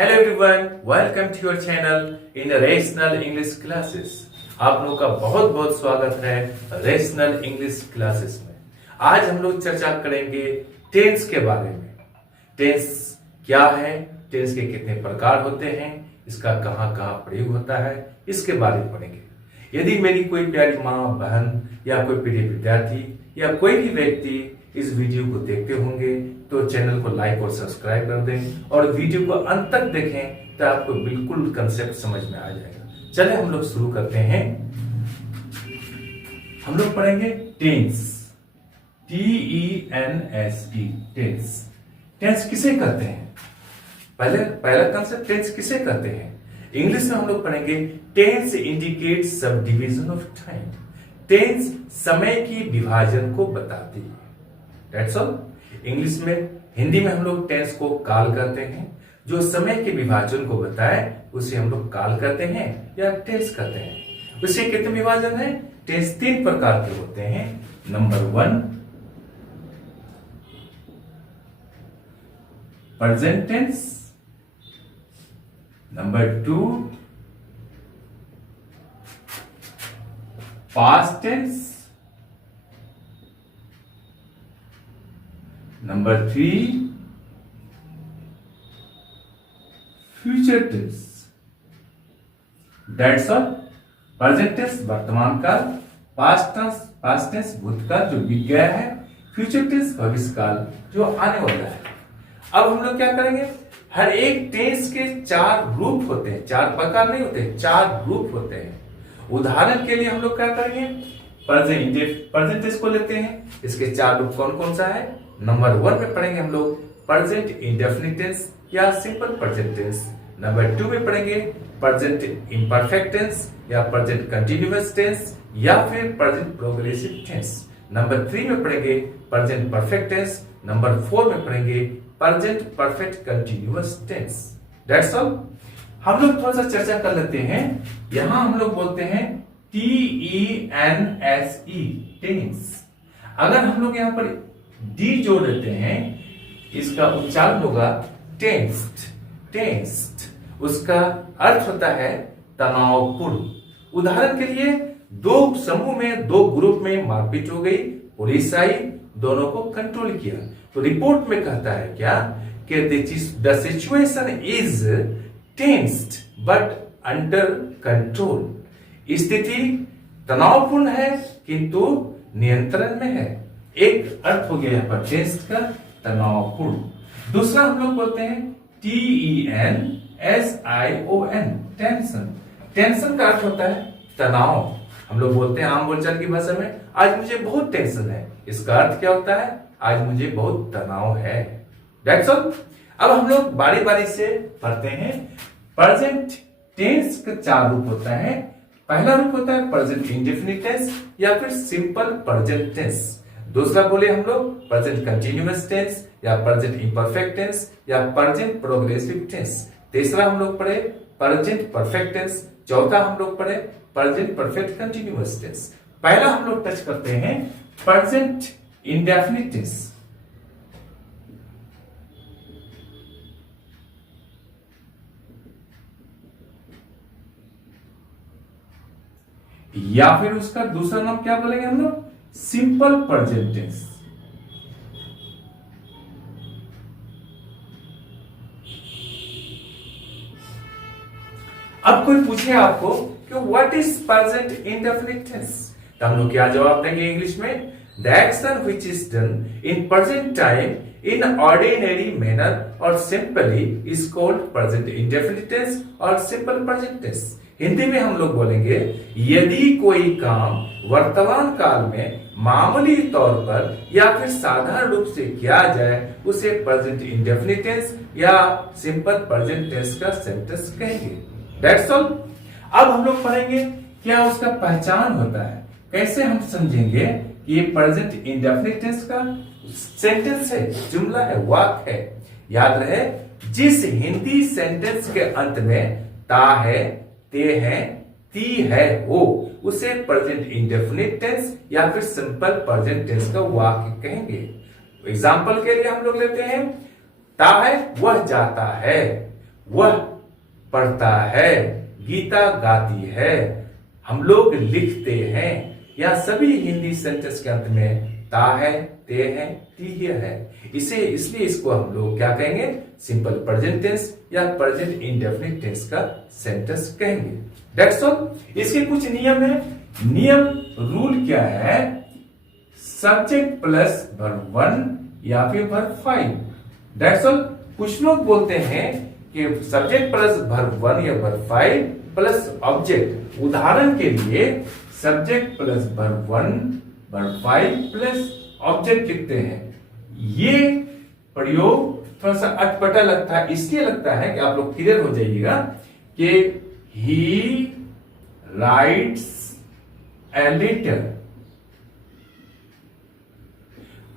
Hello everyone, welcome to your channel in rational English classes. आप लोगों का बहुत बहुत स्वागत है रेशनल इंग्लिश क्लासेस में। आज हम लोग चर्चा करेंगे टेंस के बारे में। टेंस क्या है, टेंस के कितने प्रकार होते हैं, इसका कहाँ कहाँ प्रयोग होता है, इसके बारे में पढ़ेंगे। यदि मेरी कोई प्यारी माँ, बहन या कोई प्रिय विद्यार्थी या कोई भी व्यक्ति इस वीडियो को देखते होंगे तो चैनल को लाइक और सब्सक्राइब कर दें और वीडियो को अंत तक देखें तो आपको बिल्कुल कंसेप्ट समझ में आ जाएगा। चले हम लोग शुरू करते हैं। हम लोग पढ़ेंगे टेंस, TENSE, टेंस। टेंस किसे कहते हैं? पहला कंसेप्ट, टेंस किसे कहते हैं? इंग्लिश में हम लोग पढ़ेंगे tense indicates subdivision of time. Tense समय की विभाजन को बताती है। That's all। इंग्लिश में, हिंदी में हम लोग टेंस को काल कहते हैं। जो समय के विभाजन को बताए उसे हम लोग काल कहते हैं या टेंस कहते हैं। उससे कितने विभाजन है? टेंस 3 प्रकार के होते हैं। Number 1 present tense, number 2 past tense, number 3 future tense. That's all. Present tense वर्तमान काल, पास्ट टेंस भूतकाल जो बीत गया है, फ्यूचर टेंस भविष्य काल जो आने वाला है। अब हम लोग क्या करेंगे, हर एक टेंस के 4 रूप होते हैं। 4 प्रकार नहीं होते, 4 रूप होते हैं। उदाहरण के लिए हम लोग क्या करेंगे, प्रेजेंट टेंस को लेते हैं। इसके 4 रूप कौन कौन सा है? नंबर 1 में पढ़ेंगे हम लोग प्रेजेंट इंडेफिनिट टेंस या सिंपल प्रेजेंट टेंस। नंबर 2 में पढ़ेंगे प्रेजेंट इम्परफेक्ट टेंस या प्रेजेंट कंटिन्यूअस टेंस या फिर प्रेजेंट प्रोग्रेसिव टेंस। नंबर 3 में पढ़ेंगे प्रेजेंट परफेक्ट टेंस। नंबर 4 में पढ़ेंगे present perfect continuous tense. That's all. हम लोग थोड़ा सा चर्चा कर लेते हैं। यहां हम लोग बोलते हैं TENSE, टेंस। अगर हम लोग यहां पर डी जोड़ देते हैं, इसका उच्चारण होगा टेंस्ड, टेंस्ड। उसका अर्थ होता है तनावपूर्ण। उदाहरण के लिए 2 समूह में, 2 ग्रुप में मारपीट हो गई, पुलिस आई, दोनों को कंट्रोल किया। तो रिपोर्ट में कहता है क्या कि the situation is tensed but under control. स्थिति तनावपूर्ण है किंतु नियंत्रण में है। एक अर्थ हो गया यहाँ पर टेंस का तनावपूर्ण। दूसरा हम लोग बोलते हैं TENSION, टेंशन। टेंशन का अर्थ होता है तनाव। हम लोग बोलते हैं आम बोलचाल की भाषा में, आज मुझे बहुत टेंशन है। इसका अर्थ क्या होता है? आज मुझे बहुत तनाव है। That's all. अब हम लोग बारी बारी से पढ़ते हैं। प्रेजेंट टेंस का 4 रूप होता है। पहला रूप होता है प्रेजेंट इंडेफिनिट टेंस या फिर सिंपल प्रेजेंट टेंस। दूसरा बोले हम लोग प्रेजेंट कंटिन्यूअस टेंस या प्रेजेंट इम्परफेक्ट टेंस या प्रेजेंट प्रोग्रेसिव टेंस। तीसरा हम लोग पढ़े प्रेजेंट परफेक्ट टेंस। चौथा हम लोग पढ़े प्रेजेंट परफेक्ट कंटिन्यूअस टेंस। पहला हम लोग टच करते हैं प्रेजेंट इंडेफिनिट टेंस। या फिर उसका दूसरा नाम क्या बोलेंगे हम लोग? Simple present tense. अब कोई पूछे आपको कि what is present indefinite tense, तो हम लोग क्या जवाब देंगे इंग्लिश में? The action which is done in present time in ordinary manner और simply is called present indefinite tense और सिंपल प्रेजेंट टेंस। हिंदी में हम लोग बोलेंगे यदि कोई काम वर्तमान काल में मामूली तौर पर या फिर साधारण रूप से किया जाए उसे प्रेजेंट इंडेफिनिट टेंस या सिंपल प्रेजेंट टेंस का सेंटेंस कहेंगे। That's all. अब हम लोग पढ़ेंगे क्या उसका पहचान होता है, कैसे हम समझेंगे कि ये प्रेजेंट इंडेफिनिट टेंस का सेंटेंस है, जुमला है, वाक्य है। याद रहे, जिस हिंदी सेंटेंस के अंत में ता है, ते है, ती है, हो, उसे प्रेजेंट इंडेफिनिट टेंस या फिर सिंपल प्रेजेंट टेंस का वाक्य कहेंगे। एग्जाम्पल के लिए हम लोग लेते हैं ता है वह जाता है, वह पढ़ता है, गीता गाती है, हम लोग लिखते हैं। या सभी हिंदी सेंटेंस के अंत में ता है, ते है, ती है। इसलिए इसको हम लोग क्या कहेंगे? सिंपल प्रेजेंट टेंस या प्रेजेंट इंडेफिनिट टेंस का सेंटेंस कहेंगे। That's all. इसके कुछ नियम है। नियम रूल क्या है? सब्जेक्ट प्लस वर्ब 1 या फिर वर्ब 5। That's all. कुछ लोग बोलते हैं कि सब्जेक्ट प्लस वर्ब 1 या वर्ब 5 प्लस ऑब्जेक्ट। उदाहरण के लिए subject plus verb 1 verb 5 plus object लिखते हैं। ये प्रयोग थोड़ा सा अटपटा लगता है, इसलिए लगता है कि आप लोग क्लियर हो जाइएगा कि ही राइट्स ए लेटर।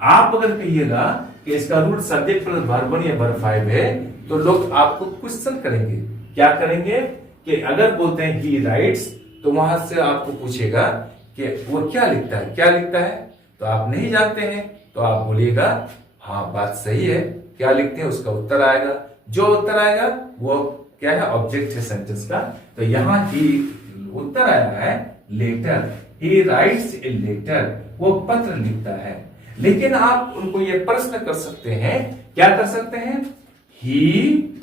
आप अगर कहिएगा कि इसका रूल सब्जेक्ट प्लस वर्ब 1 या वर्ब 5 है, तो लोग आपको क्वेश्चन करेंगे। क्या करेंगे? कि अगर बोलते हैं ही राइट्स, तो वहां से आपको पूछेगा कि वो क्या लिखता है, क्या लिखता है। तो आप नहीं जानते हैं, तो आप बोलिएगा हाँ बात सही है, क्या लिखते हैं, उसका उत्तर आएगा। जो उत्तर आएगा वो क्या है? ऑब्जेक्ट है सेंटेंस का। तो यहां ही उत्तर आया है letter. He writes a letter, वो पत्र लिखता है। लेकिन आप उनको ये प्रश्न कर सकते हैं, क्या कर सकते हैं? ही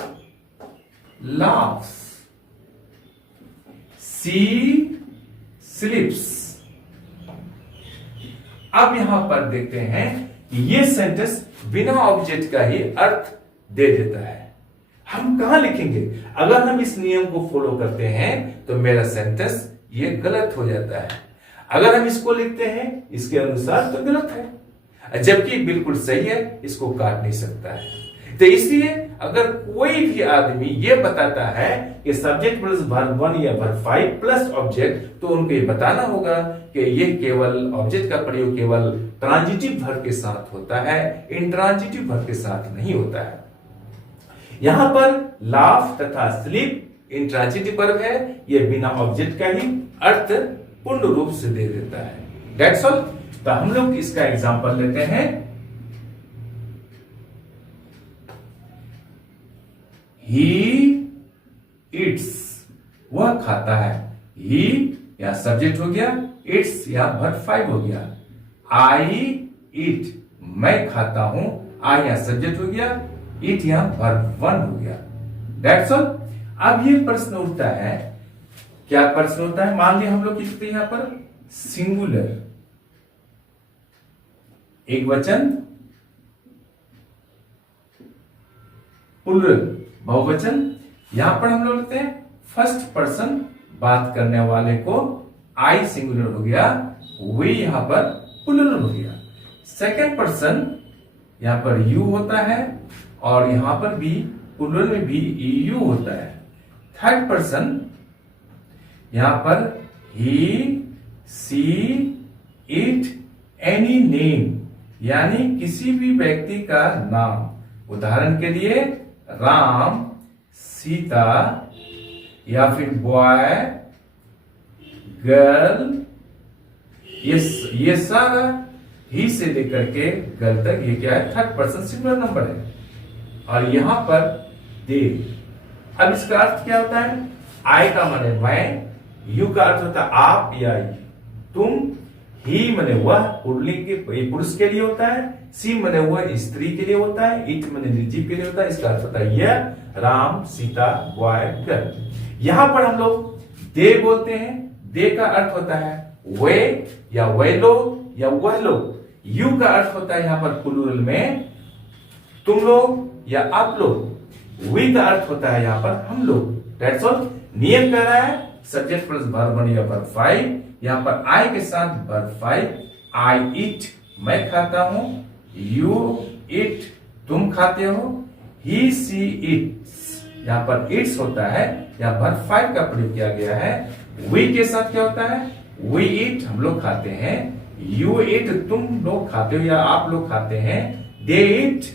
laughs, she sleeps। अब यहां पर देखते हैं कि ये सेंटेंस बिना ऑब्जेक्ट का ही अर्थ दे देता है। हम कहां लिखेंगे? अगर हम इस नियम को फॉलो करते हैं तो मेरा सेंटेंस ये गलत हो जाता है। अगर हम इसको लिखते हैं इसके अनुसार तो गलत है, जबकि बिल्कुल सही है, इसको काट नहीं सकता है। तो इसलिए अगर कोई भी आदमी ये बताता है कि सब्जेक्ट प्लस वर्ब 1 या वर्ब 5 प्लस ऑब्जेक्ट, तो उनको ये बताना होगा कि ये केवल ऑब्जेक्ट का प्रयोग केवल ट्रांजिटिव वर्ब के साथ होता है, इंट्रांजिटिव वर्ब के साथ नहीं होता है। यहां पर लाफ तथा स्लीप इंट्रांजिटिव वर्ब है, ये बिना ऑब्जेक्ट का ही अर्थ पूर्ण रूप से दे देता है। That's all. तो हम लोग इसका एग्जांपल लेते हैं। ही इट्स, वह खाता है। ही या सब्जेक्ट हो गया, इट्स या वर्ब 5 हो गया। आई इट, मैं खाता हूं। आई या सब्जेक्ट हो गया, इट या वर्ब 1 हो गया। That's all. अब ये प्रश्न उठता है, क्या प्रश्न होता है? मान लिया हम लोग लिखते हैं यहां पर सिंगुलर, एक वचन, प्लूरल बहुवचन। यहां पर हम लोग लिखते हैं फर्स्ट पर्सन, बात करने वाले को आई सिंगुलर हो गया, वी यहां पर प्लूरल हो गया। सेकंड पर्सन यहां पर यू होता है, और यहां पर भी प्लूरल में भी यू होता है। थर्ड पर्सन यहां पर ही, सी, इट, एनी नेम, यानी किसी भी व्यक्ति का नाम। उदाहरण के लिए राम, सीता, या फिर बॉय, गर्ल, ये सारा ही से लेकर के गर्ल तक ये क्या है? थर्ड पर्सन सिंगुलर नंबर है। और यहां पर दे। अब इसका अर्थ क्या होता है? आई का माने मैं, यू का अर्थ होता है आप या तुम, ही माने वह पुल्लिंग के पुरुष के लिए होता है, सी माने वह स्त्री के लिए होता है, इट माने निर्जीव के लिए होता है। इसका अर्थ होता है यह, राम, सीता, बॉय, गर्ल। यहां पर हम लोग दे बोलते हैं। दे का अर्थ होता है वे या वे लोग या वह लोग। यू का अर्थ होता है यहां पर प्लूरल में तुम लोग या आप लोग। वी का अर्थ होता है यहां पर हम लोग। That's all. नियम कह रहा है सब्जेक्ट प्लस वर्ब 1 या वर्ब 5, यहां पर आई के साथ वर्ब 5। आई ईट, मैं खाता हूं। यू ईट, तुम खाते हो। ही, सी, इट्स, यहां पर इट्स होता है, यहां वर्ब 5 का प्रयोग किया गया है। वी के साथ क्या होता है? वी ईट, हम लोग खाते हैं। यू ईट, तुम लोग खाते हो या आप लोग खाते हैं। दे ईट,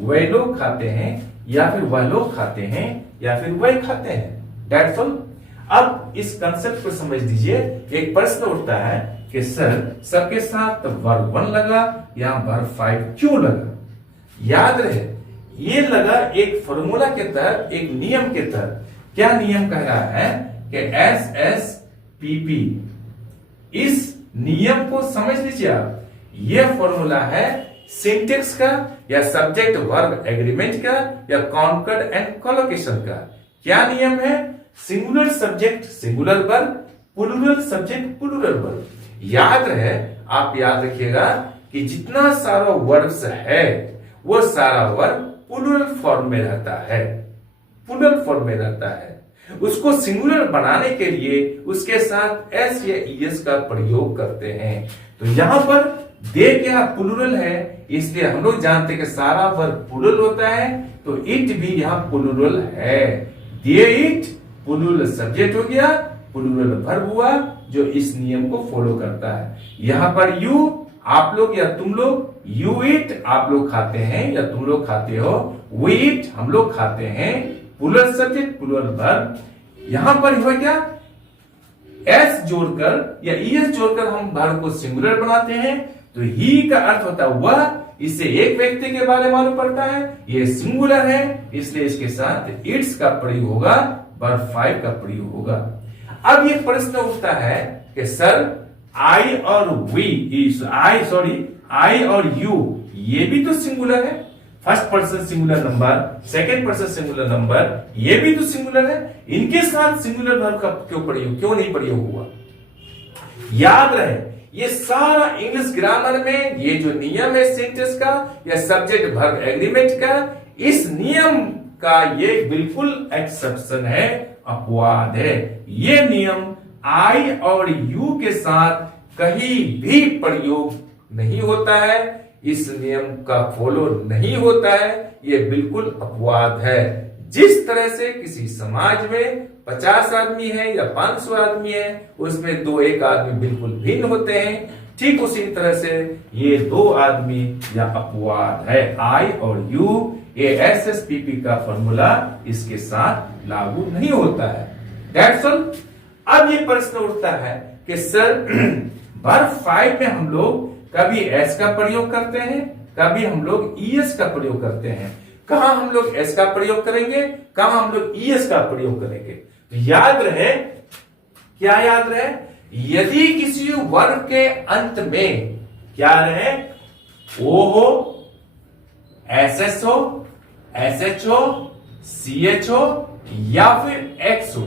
वे लोग खाते हैं, या फिर वह लोग खाते हैं, या फिर वह खाते हैं। That's all. अब इस कंसेप्ट को समझ लीजिए। एक प्रश्न उठता है कि सर सबके साथ वर्ब 1 लगा या वर्ब 5 क्यों लगा? याद रहे ये लगा एक फॉर्मूला के तहत, एक नियम के तहत। क्या नियम कह रहा है कि एस एस पी पी, इस नियम को समझ लीजिए आप। यह फॉर्मूला है सिंटेक्स का या सब्जेक्ट वर्ब एग्रीमेंट का या कॉन्कर्ड एंड कोलोकेशन का। क्या नियम है? Singular subject singular verb, plural subject plural verb. याद रहे, आप याद रखिएगा कि जितना सारा वर्ब्स है वो सारा वर्ब प्लूरल फॉर्म में रहता है, प्लूरल फॉर्म में रहता है। उसको सिंगुलर बनाने के लिए उसके साथ एस या ईएस का प्रयोग करते हैं। तो यहां पर दे क्या प्लूरल है, इसलिए हम लोग जानते हैं कि सारा वर्ब प्लूरल होता है, तो इट भी यहां प्लूरल है। दे इट प्लूरल सब्जेक्ट हो गया, प्लूरल वर्ब हुआ, जो इस नियम को फॉलो करता है। यहां पर यू आप लोग या तुम लोग, यू इट आप लोग खाते हैं या तुम लोग खाते हो, वी इट हम लोग खाते हैं, प्लूरल सब्जेक्ट प्लूरल वर्ब। यहां पर हो क्या, एस जोड़कर या ईएस जोड़कर हम वर्ब को सिंगुलर बनाते हैं, तो ही का अर्थ होता है वह, इससे एक व्यक्ति के बारे में मालूम पड़ता है, ये सिंगुलर है, इसलिए इसके साथ इट्स का प्रयोग होगा, वर्ब 5 का प्रयोग होगा। अब ये प्रश्न उठता है कि सर आई और आई और यू ये भी तो सिंगुलर है, first person singular number, second person singular number, ये भी तो सिंगुलर है, इनके साथ सिंगुलर वर्ब का क्यों नहीं प्रयोग हुआ? याद रहे, ये सारा इंग्लिश ग्रामर में ये जो नियम है सेंटेंस का या सब्जेक्ट वर्ब एग्रीमेंट का, इस नियम का ये बिल्कुल एक्सेप्शन है, अपवाद है। ये नियम आई और यू के साथ कहीं भी प्रयोग नहीं होता है, इस नियम का फॉलो नहीं होता है, ये बिल्कुल अपवाद है। जिस तरह से किसी समाज में 50 आदमी है या 500 आदमी है, उसमें 2-1 आदमी बिल्कुल भिन्न होते हैं, ठीक उसी तरह से ये 2 आदमी या अपवाद है, आई और यू। ये एसएसपीपी का फॉर्मूला इसके साथ लागू नहीं होता है। That's all. अब ये प्रश्न उठता है कि सर वर्ब 5 में हम लोग कभी एस का प्रयोग करते हैं, कभी हम लोग ईएस का प्रयोग करते हैं। कहां हम लोग एस का प्रयोग करेंगे, कहां हम लोग ईएस का प्रयोग करेंगे? तो याद रहे, क्या याद रहे, यदि किसी वर्ब के अंत में क्या रहे, ओ हो, एसएस हो, एसएच हो, सीएच हो या फिर एक्स हो,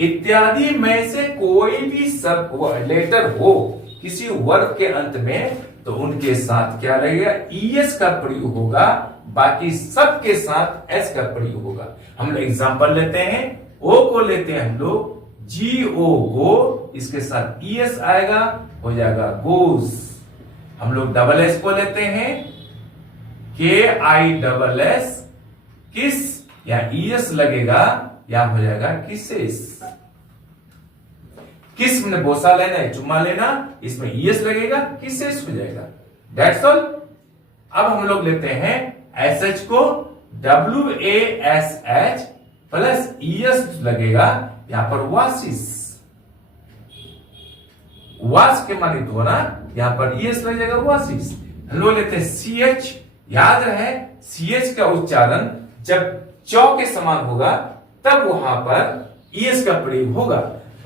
इत्यादि में से कोई भी सब लेटर हो किसी वर्ब के अंत में, तो उनके साथ क्या लगेगा, ईएस का प्रयोग होगा, बाकी सब के साथ एस का प्रयोग होगा। हम लोग एग्जांपल लेते हैं, ओ को लेते हैं हम लोग, GO गो, इसके साथ ईएस आएगा, हो जाएगा गोज। हम लोग डबल एस को लेते हैं, KISS किस, या ईएस लगेगा, या हो जाएगा किसेस। किस में बोसा लेना है, चुम्मा लेना, इसमें ईएस लगेगा, किसेस हो जाएगा। That's all. अब हम लोग लेते हैं एसएच को, WASH प्लस ईएस लगेगा, यहां पर वासिस, वास के माने धोना, यहां पर ईएस लगेगा, वासिस। हम लोग लेते हैं CH। याद रहे, CH का उच्चारण जब चौ के समान होगा तब वहां पर ईएस का प्रयोग होगा।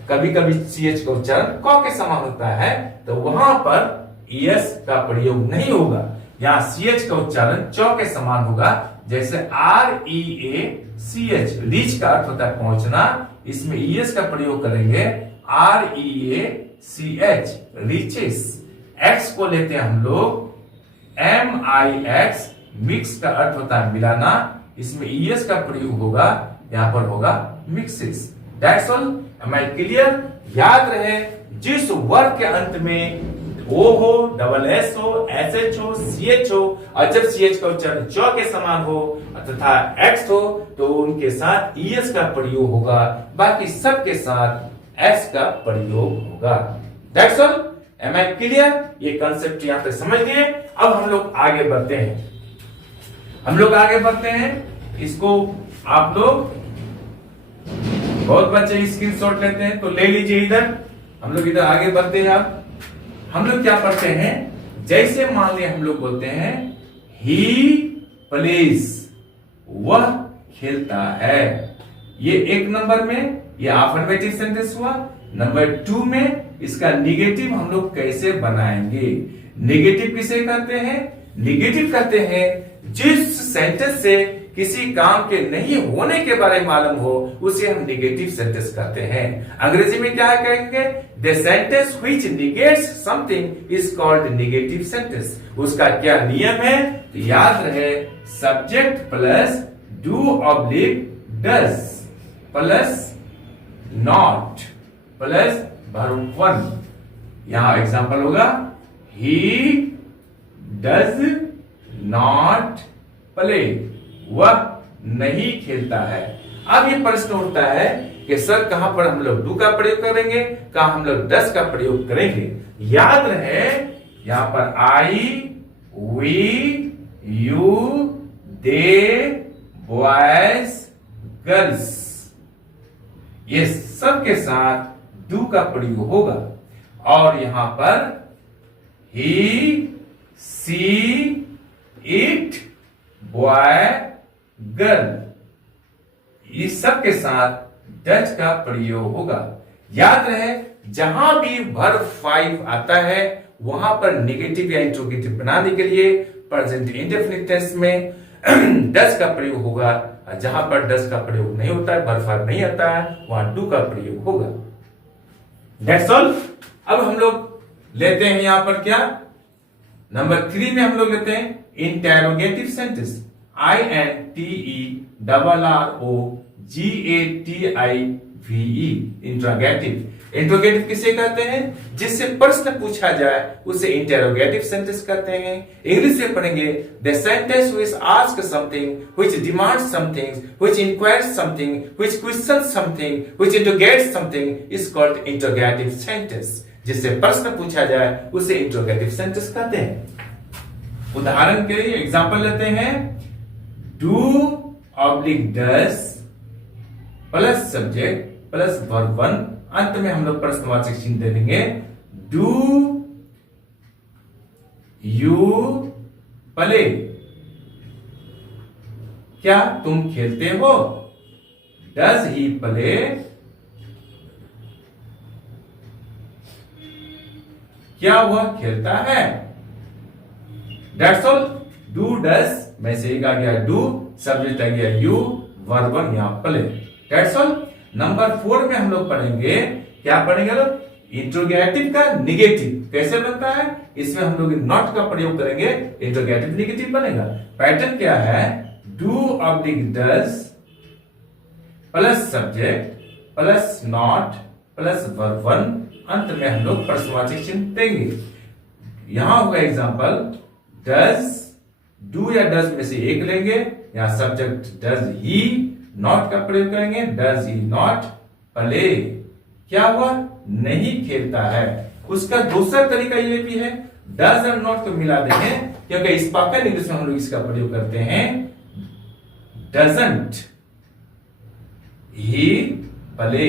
कभी कभी CH का उच्चारण क के समान होता है, तो वहां पर ईएस का प्रयोग नहीं होगा। यहां CH का उच्चारण चौ के समान होगा, जैसे REACH, रीच का अर्थ होता है पहुंचना, इसमें ईएस का प्रयोग करेंगे, REACH, रीचेस। एक्स को लेते हैं हम लोग, MIX, मिक्स का अर्थ होता है मिलाना, इसमें ईएस का प्रयोग होगा, यहां पर होगा mixes. That's all. Am I clear? याद रहे, जिस वर्ब के अंत में ओ हो, डबल एस हो, एसएच हो, सीएच हो, और जब सीएच का उच्चारण चौ के समान हो तथा एक्स हो, तो उनके साथ ईएस का प्रयोग होगा, बाकी सब के साथ एस का प्रयोग होगा। That's all. Am I clear? ये कंसेप्ट यहां तक समझ गए। अब हम लोग आगे बढ़ते हैं, इसको आप लोग बहुत बच्चे स्क्रीनशॉट लेते हैं, तो ले लीजिए इधर। हम लोग इधर आगे बढ़ते हैं। अब हम लोग क्या पढ़ते हैं, जैसे मान लिया हम लोग बोलते हैं ही प्लेज, वह खेलता है। ये एक नंबर में ये अफर्मेटिव सेंटेंस हुआ। नंबर 2 में इसका निगेटिव हम लोग कैसे बनाएंगे। निगेटिव किसे कहते हैं? निगेटिव कहते हैं जिस सेंटेंस से किसी काम के नहीं होने के बारे में मालूम हो उसे हम निगेटिव सेंटेंस कहते हैं। अंग्रेजी में क्या कहेंगे? The sentence which negates something is called negative sentence. उसका क्या नियम है? तो याद रहे, subject plus do oblique does plus not plus verb 1। यहां एग्जांपल होगा ही डज नॉट प्ले, वह नहीं खेलता है। अब ये प्रश्न उठता है कि सर कहां पर हम लोग डू का प्रयोग करेंगे, कहां हम लोग डज का प्रयोग करेंगे। याद रहे यहां पर I, we, you, they, boys, girls, ये सब के साथ डू का प्रयोग होगा। और यहां पर ही, सी, इट, बॉय, गर्ल, इस सब के साथ डज का प्रयोग होगा। याद रहे जहां भी वर्ब 5 आता है वहां पर निगेटिव या इंट्रोगेटिव बनाने के लिए प्रेजेंट इंडेफिनिट टेंस में डज का प्रयोग होगा। जहां पर डज का प्रयोग नहीं होता है, वर्ब 5 नहीं आता है, वहां डू का प्रयोग होगा। That's all. अब हम लोग लेते हैं यहां पर क्या, नंबर 3 में हम लोग लेते हैं interrogative sentence. INTERROGATIVE, interrogative. Interrogative किसे कहते हैं? जिससे प्रश्न पूछा जाए उसे इंटेरोगेटिव सेंटेंस कहते हैं। इंग्लिश में पढ़ेंगे the sentence which ask something, which demands something, which inquires something, which questions something, which interrogates something is called interrogative sentence. जिससे प्रश्न पूछा जाए उसे इंट्रोगेटिव सेंटेंस कहते हैं। उदाहरण के लिए एग्जांपल लेते हैं, do oblique does plus subject plus verb 1, अंत में हम लोग प्रश्नवाचक चिन्ह दे देंगे। डू यू प्ले, क्या तुम खेलते हो? डज ही प्ले, क्या वह खेलता है? That's all। डू डज में से एक आ गया डू, सब्जेक्ट आ गया यू, वर्ब 1 यहां प्ले। That's all। नंबर 4 में हम लोग पढ़ेंगे, क्या पढ़ेंगे लोग? इंट्रोगेटिव का निगेटिव कैसे बनता है। इसमें हम लोग नॉट का प्रयोग करेंगे, इंट्रोगेटिव निगेटिव बनेगा। पैटर्न क्या है? Do oblique does plus subject plus not plus verb 1, अंत में हम लोग प्रश्नवाचक चिन्ह देंगे। यहां होगा एग्जांपल, डज, डू या डज में से एक लेंगे, यहां सब्जेक्ट डज ही, नॉट का प्रयोग करेंगे, डज ही नॉट प्ले, क्या हुआ? नहीं खेलता है। उसका दूसरा तरीका ये भी है, डज और नॉट को मिला देंगे, क्योंकि स्पोकन इंग्लिश में हम लोग इसका प्रयोग करते हैं, डजंट ही प्ले।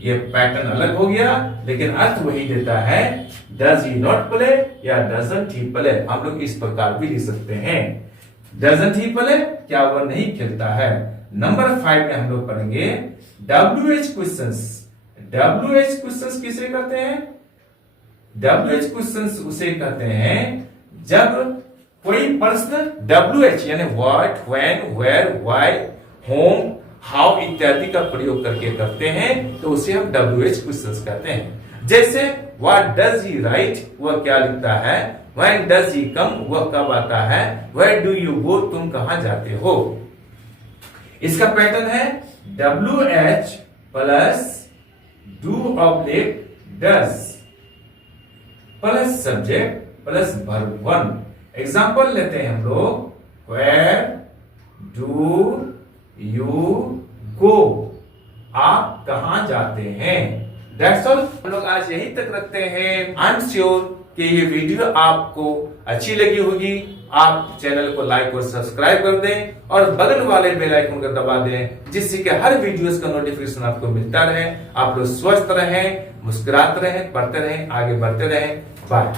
ये पैटर्न अलग हो गया लेकिन अर्थ वही देता है, डज ही नॉट प्ले या डजंट ही प्ले। हम लोग इस प्रकार भी लिख सकते हैं, डजंट ही प्ले, क्या वह नहीं खेलता है। नंबर 5 में हम लोग पढ़ेंगे WH क्वेश्चंस। WH क्वेश्चंस किसे कहते हैं? WH क्वेश्चंस उसे कहते हैं जब कोई प्रश्न WH यानी what, when, where, why, whom, how इत्यादि का प्रयोग करके करते हैं तो उसे हम WH क्वेश्चंस कहते हैं। जैसे व्हाट डज ही राइट, वह क्या लिखता है। व्हेन डज ही कम, वह कब आता है। वेयर डू यू गो, तुम कहां जाते हो। इसका पैटर्न है WH plus do oblique does plus subject plus verb 1। Example लेते हैं हम लोग, वेयर डू यू गो, आप कहां जाते हैं। That's all. हम लोग आज यहीं तक रखते हैं। आई एम श्योर कि ये वीडियो आपको अच्छी लगी होगी। आप चैनल को लाइक और सब्सक्राइब कर दें और बगल वाले बेल आइकन को दबा दें, जिससे कि हर वीडियोस का नोटिफिकेशन आपको मिलता रहे। आप लोग स्वस्थ रहें, मुस्कुराते रहें, पढ़ते रहें, आगे बढ़ते रहें। बाय।